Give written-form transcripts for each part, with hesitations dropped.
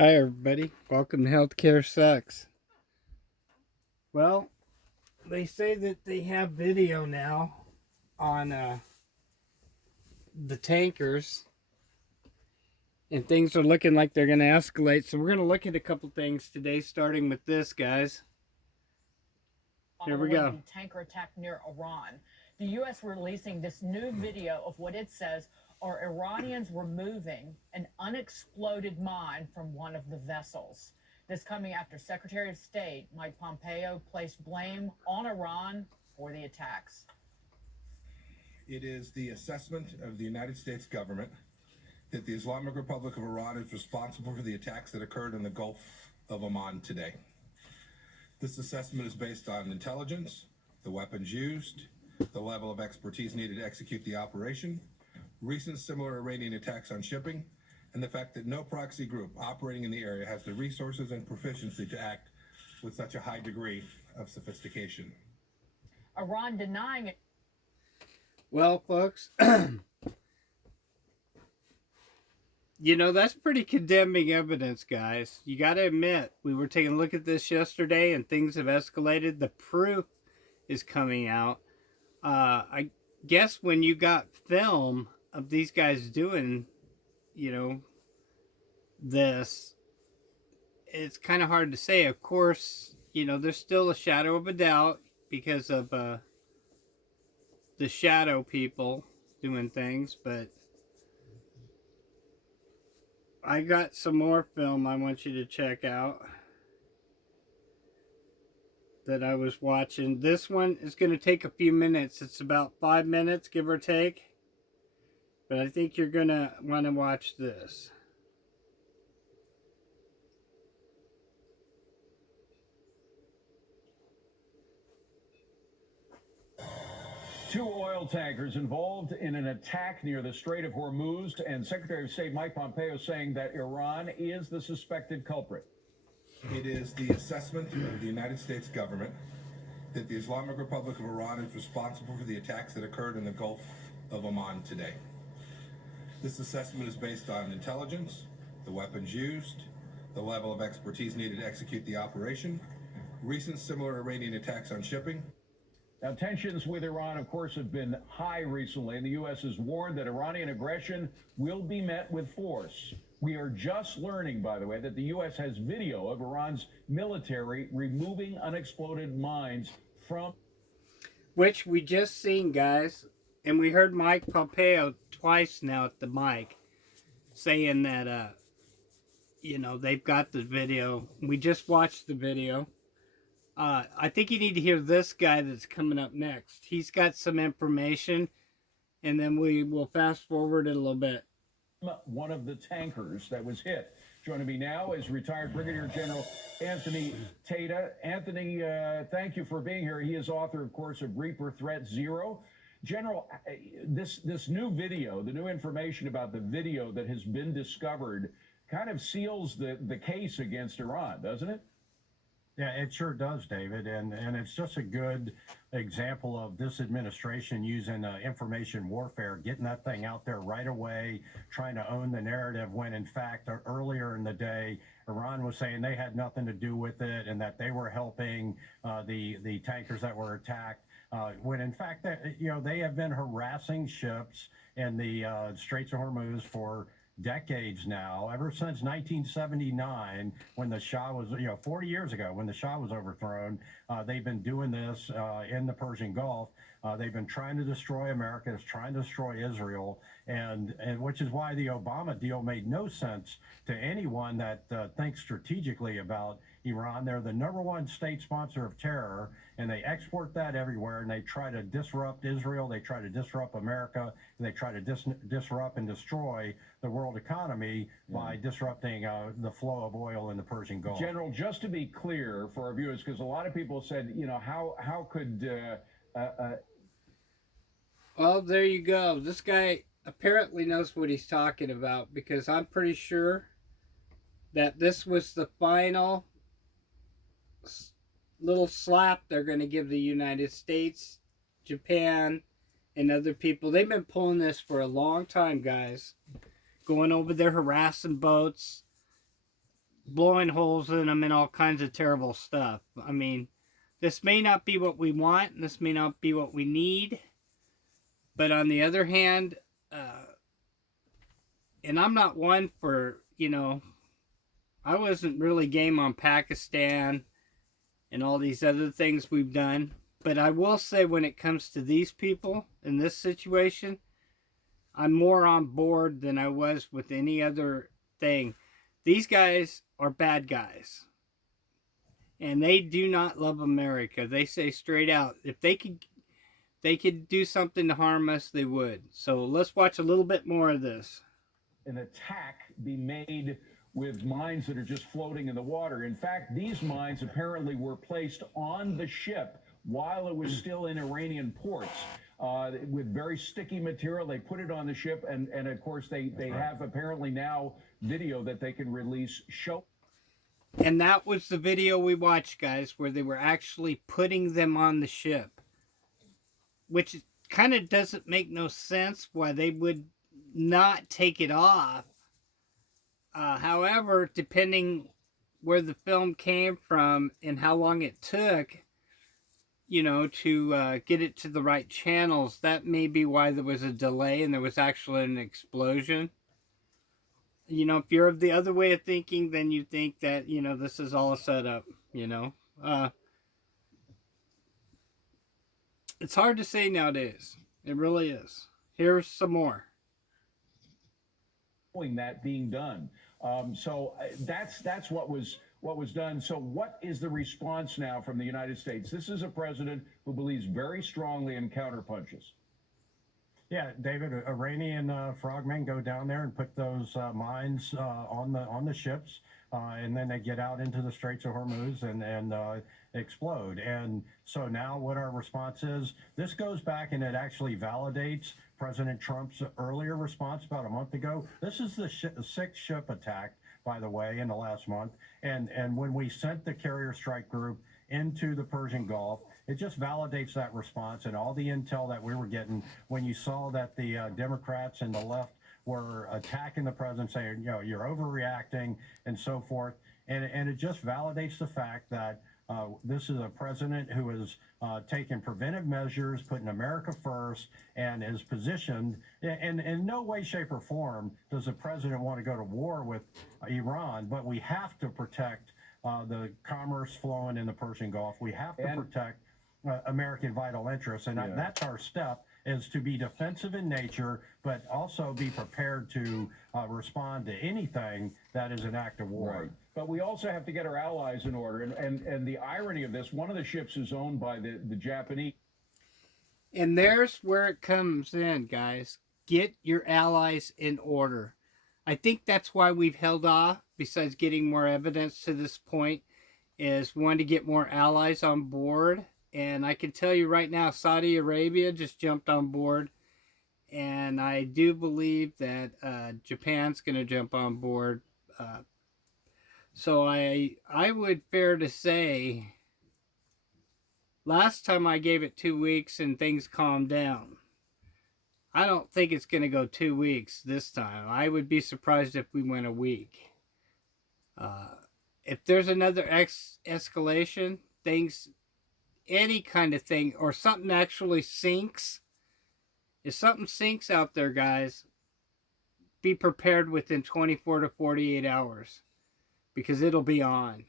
Hi, everybody. Welcome to Healthcare Sucks. Well, they say that they have video now on the tankers, and things are looking like they're going to escalate. So, we're going to look at a couple things today, starting with this, guys. Here we go. The tanker attack near Iran. The U.S. releasing this new video of what it says are Iranians removing an unexploded mine from one of the vessels. This coming after Secretary of State Mike Pompeo placed blame on Iran for the attacks. It is the assessment of the United States government that the Islamic Republic of Iran is responsible for the attacks that occurred in the Gulf of Oman today. This assessment is based on intelligence, the weapons used, the level of expertise needed to execute the operation, recent similar Iranian attacks on shipping, and the fact that no proxy group operating in the area has the resources and proficiency to act with such a high degree of sophistication. Iran denying it. Well, folks, you know, that's pretty condemning evidence, guys. You got to admit, we were taking a look at this yesterday and things have escalated. The proof is coming out. I guess when you got film of these guys doing, this, it's kind of hard to say. Of course, there's still a shadow of a doubt because of the shadow people doing things, but I got some more film I want you to check out that I was watching. This one is going to take a few minutes. It's about 5 minutes, give or take. But I think you're going to want to watch this. Two oil tankers involved in an attack near the Strait of Hormuz, and Secretary of State Mike Pompeo saying that Iran is the suspected culprit. It is the assessment of the United States government that the Islamic Republic of Iran is responsible for the attacks that occurred in the Gulf of Oman today. This assessment is based on intelligence, the weapons used, the level of expertise needed to execute the operation, recent similar Iranian attacks on shipping. Now, tensions with Iran, of course, have been high recently, and the U.S. has warned that Iranian aggression will be met with force. We are just learning, by the way, that the U.S. has video of Iran's military removing unexploded mines from... Which we just seen, guys. And we heard Mike Pompeo twice now at the mic saying that, they've got the video. We just watched the video. I think you need to hear this guy that's coming up next. He's got some information, and then we will fast forward it a little bit. One of the tankers that was hit. Joining me now is retired Brigadier General Anthony Tata. Anthony, thank you for being here. He is author, of course, of Reaper Threat Zero. General, this new video, the new information about the video that has been discovered kind of seals the case against Iran, doesn't it? Yeah, it sure does, David, and it's just a good example of this administration using information warfare, getting that thing out there right away, trying to own the narrative when, in fact, earlier in the day, Iran was saying they had nothing to do with it and that they were helping the tankers that were attacked. When in fact, they have been harassing ships in the Straits of Hormuz for decades now, ever since 1979, when the Shah was, 40 years ago, when the Shah was overthrown. They've been doing this in the Persian Gulf. They've been trying to destroy America, trying to destroy Israel, and which is why the Obama deal made no sense to anyone that thinks strategically about Iran. They're the #1 state sponsor of terror, and they export that everywhere, and they try to disrupt Israel, they try to disrupt America, and they try to disrupt and destroy the world economy by disrupting the flow of oil in the Persian Gulf. General, just to be clear for our viewers, because a lot of people said, how could... Well, there you go. This guy apparently knows what he's talking about, because I'm pretty sure that this was the final little slap they're going to give the United States, Japan, and other people. They've been pulling this for a long time, guys. Going over there, harassing boats, blowing holes in them and all kinds of terrible stuff. I mean, this may not be what we want, and this may not be what we need, but on the other hand, and I'm not one for, I wasn't really game on Pakistan and all these other things we've done. But I will say when it comes to these people in this situation, I'm more on board than I was with any other thing. These guys are bad guys. And they do not love America. They say straight out, if they could do something to harm us, they would. So let's watch a little bit more of this. An attack be made with mines that are just floating in the water. In fact, these mines apparently were placed on the ship while it was still in Iranian ports with very sticky material. They put it on the ship, and of course, they have apparently now video that they can release. And that was the video we watched, guys, where they were actually putting them on the ship. Which kind of doesn't make no sense why they would not take it off. However, depending where the film came from and how long it took, to get it to the right channels, that may be why there was a delay and there was actually an explosion. If you're of the other way of thinking, then you think that, this is all a setup, It's hard to say nowadays. It really is. Here's some more. That being done. So that's what was done. So what is the response now from the United States? This is a president who believes very strongly in counterpunches. Yeah, David, Iranian frogmen go down there and put those mines on the ships, and then they get out into the Straits of Hormuz and explode. And so now what our response is, this goes back and it actually validates President Trump's earlier response about a month ago. This is the sixth ship attack, by the way, in the last month. And when we sent the carrier strike group into the Persian Gulf, it just validates that response and all the intel that we were getting when you saw that the Democrats and the left were attacking the president, saying, you're overreacting and so forth. And it just validates the fact that this is a president who is taking preventive measures, putting America first, and is positioned. And in no way, shape, or form does the president want to go to war with Iran, but we have to protect the commerce flowing in the Persian Gulf. We have to protect American vital interests, and that's our step, is to be defensive in nature, but also be prepared to respond to anything that is an act of war. Right. But we also have to get our allies in order. And the irony of this, one of the ships is owned by the Japanese. And there's where it comes in, guys. Get your allies in order. I think that's why we've held off, besides getting more evidence to this point, is we want to get more allies on board. And I can tell you right now, Saudi Arabia just jumped on board. And I do believe that Japan's going to jump on board. So I would fair to say, last time I gave it 2 weeks and things calmed down. I don't think it's going to go 2 weeks this time. I would be surprised if we went a week. If there's another escalation, things, any kind of thing, or something actually sinks, if something sinks out there, guys, be prepared within 24 to 48 hours. Because it'll be on.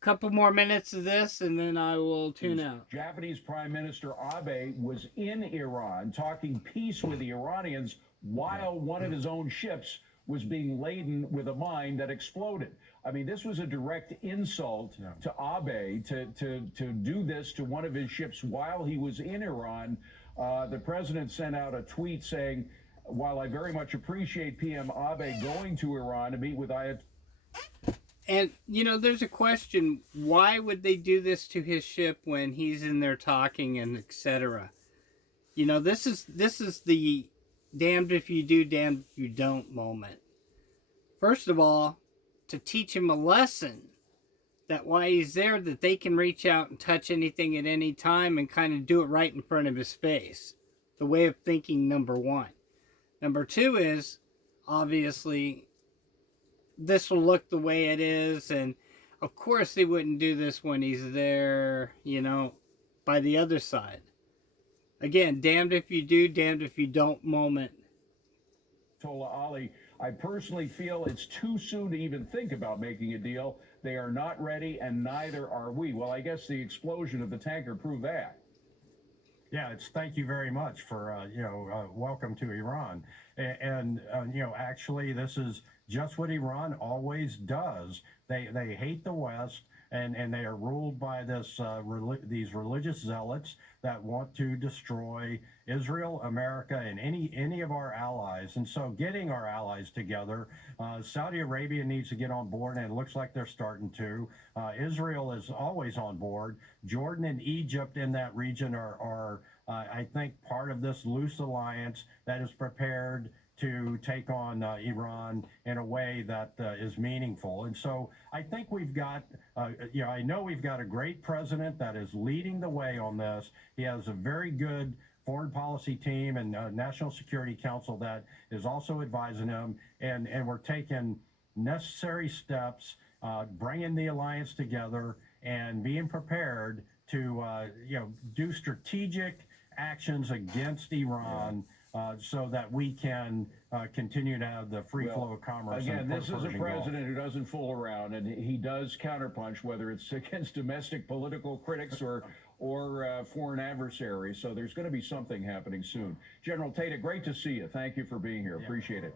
Couple more minutes of this, and then I will tune out. Japanese Prime Minister Abe was in Iran talking peace with the Iranians while one of his own ships was being laden with a mine that exploded. I mean, this was a direct insult to Abe to do this to one of his ships while he was in Iran. The president sent out a tweet saying, while I very much appreciate PM Abe going to Iran to meet with Ayatollah. And, there's a question, why would they do this to his ship when he's in there talking and etc.? This is the damned if you do, damned if you don't moment. First of all, to teach him a lesson that while he's there, that they can reach out and touch anything at any time and kind of do it right in front of his face. The way of thinking, number one. Number two is, obviously, this will look the way it is. And of course they wouldn't do this when he's there, by the other side. Again, damned if you do, damned if you don't moment. Tola Ali, I personally feel it's too soon to even think about making a deal. They are not ready, and neither are we. Well, I guess the explosion of the tanker proved that. Yeah, it's thank you very much for welcome to Iran, and actually this is just what Iran always does. They hate the West, and they are ruled by these religious zealots that want to destroy Israel, America, and any of our allies. And so getting our allies together, Saudi Arabia needs to get on board, and it looks like they're starting to. Israel is always on board. Jordan and Egypt in that region are I think, part of this loose alliance that is prepared to take on Iran in a way that is meaningful. And so I think we've got, I know we've got a great president that is leading the way on this. He has a very good foreign policy team and National Security Council that is also advising him. And we're taking necessary steps, bringing the alliance together and being prepared to, do strategic actions against Iran so that we can continue to have the free flow of commerce. Again, this is a president who doesn't fool around, and he does counterpunch, whether it's against domestic political critics or foreign adversaries. So there's going to be something happening soon. General Tata, great to see you. Thank you for being here. Appreciate it.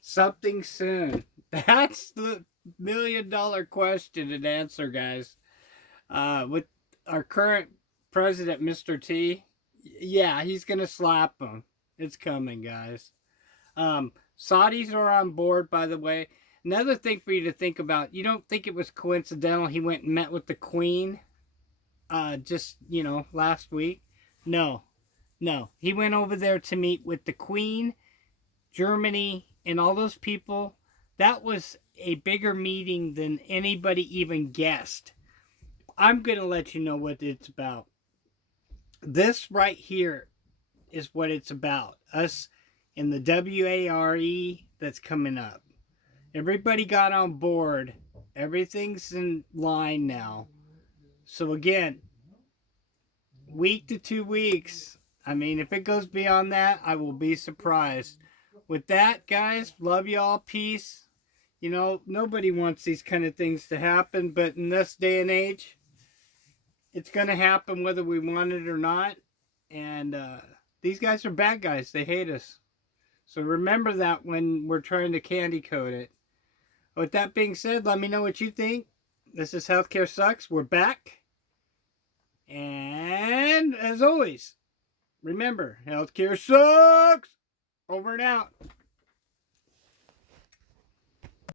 Something soon. That's the million-dollar question and answer, guys. With our current president, Mr. T, yeah, he's going to slap him. It's coming, guys. Saudis are on board, by the way. Another thing for you to think about, you don't think it was coincidental he went and met with the Queen just, last week? No. He went over there to meet with the Queen, Germany, and all those people. That was a bigger meeting than anybody even guessed. I'm going to let you know what it's about. This right here is what it's about. Us in the WARE that's coming up. Everybody got on board. Everything's in line now. So again, week to 2 weeks. I mean, if it goes beyond that, I will be surprised. With that, guys, love y'all. Peace. Nobody wants these kind of things to happen, but in this day and age, it's going to happen whether we want it or not. And these guys are bad guys. They hate us. So remember that when we're trying to candy coat it. With that being said, let me know what you think. This is Healthcare Sucks. We're back. And as always, remember, healthcare sucks. Over and out.